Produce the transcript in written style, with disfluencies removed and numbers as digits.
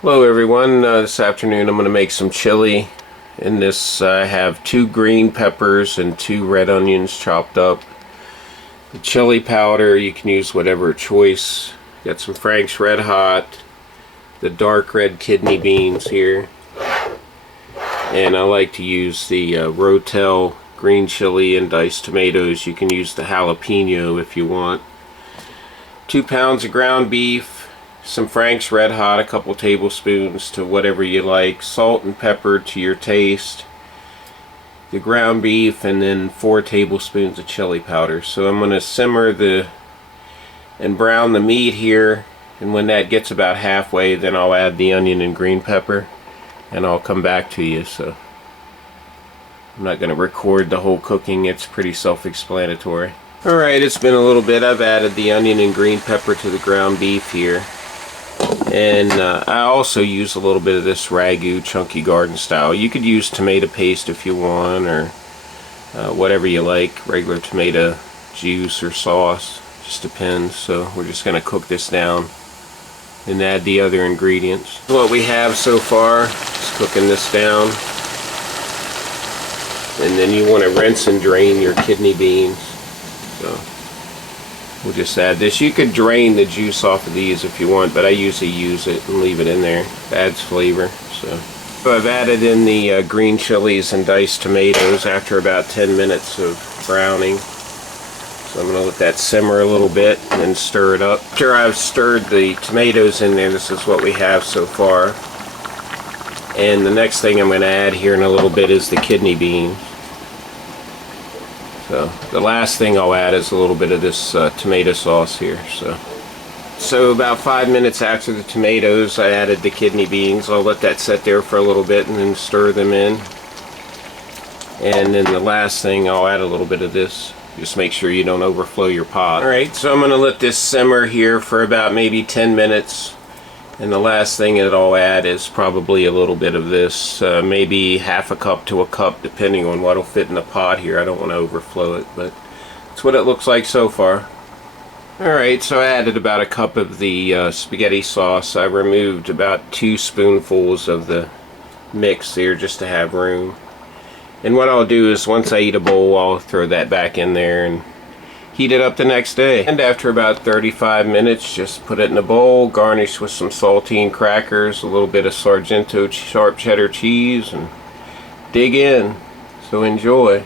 Hello everyone, this afternoon I'm going to make some chili. In this I have 2 green peppers and 2 red onions chopped up. The chili powder, you can use whatever choice. Got some Frank's Red Hot, the dark red kidney beans here, and I like to use the Rotel green chili and diced tomatoes. You can use the jalapeno if you want. 2 pounds of ground beef, some Frank's Red Hot, a couple tablespoons to whatever you like, salt and pepper to your taste, the ground beef, and then 4 tablespoons of chili powder. So I'm going to simmer and brown the meat here, and when that gets about halfway, then I'll add the onion and green pepper, and I'll come back to you. So I'm not going to record the whole cooking, it's pretty self-explanatory. Alright, it's been a little bit. I've added the onion and green pepper to the ground beef here. And I also use a little bit of this Ragu chunky garden style. You could use tomato paste if you want, or whatever you like, regular tomato juice or sauce, just depends. So we're just going to cook this down and add the other ingredients. What we have so far is cooking this down, and then you want to rinse and drain your kidney beans. So we'll just add this. You could drain the juice off of these if you want, but I usually use it and leave it in there. It adds flavor. So I've added in the green chilies and diced tomatoes after about 10 minutes of browning. So I'm going to let that simmer a little bit and then stir it up. After I've stirred the tomatoes in there, this is what we have so far. And the next thing I'm going to add here in a little bit is the kidney beans. So the last thing I'll add is a little bit of this tomato sauce here. So about 5 minutes after the tomatoes, I added the kidney beans. I'll let that sit there for a little bit and then stir them in. And then the last thing, I'll add a little bit of this. Just make sure you don't overflow your pot. Alright, so I'm going to let this simmer here for about maybe 10 minutes. And the last thing that I'll add is probably a little bit of this, maybe half a cup to a cup, depending on what'll fit in the pot here. I don't want to overflow it, but that's what it looks like so far. Alright, so I added about a cup of the spaghetti sauce. I removed about 2 spoonfuls of the mix here just to have room. And what I'll do is once I eat a bowl, I'll throw that back in there and heat it up the next day. And after about 35 minutes, just put it in a bowl, garnish with some saltine crackers, a little bit of Sargento sharp cheddar cheese, and dig in. So enjoy.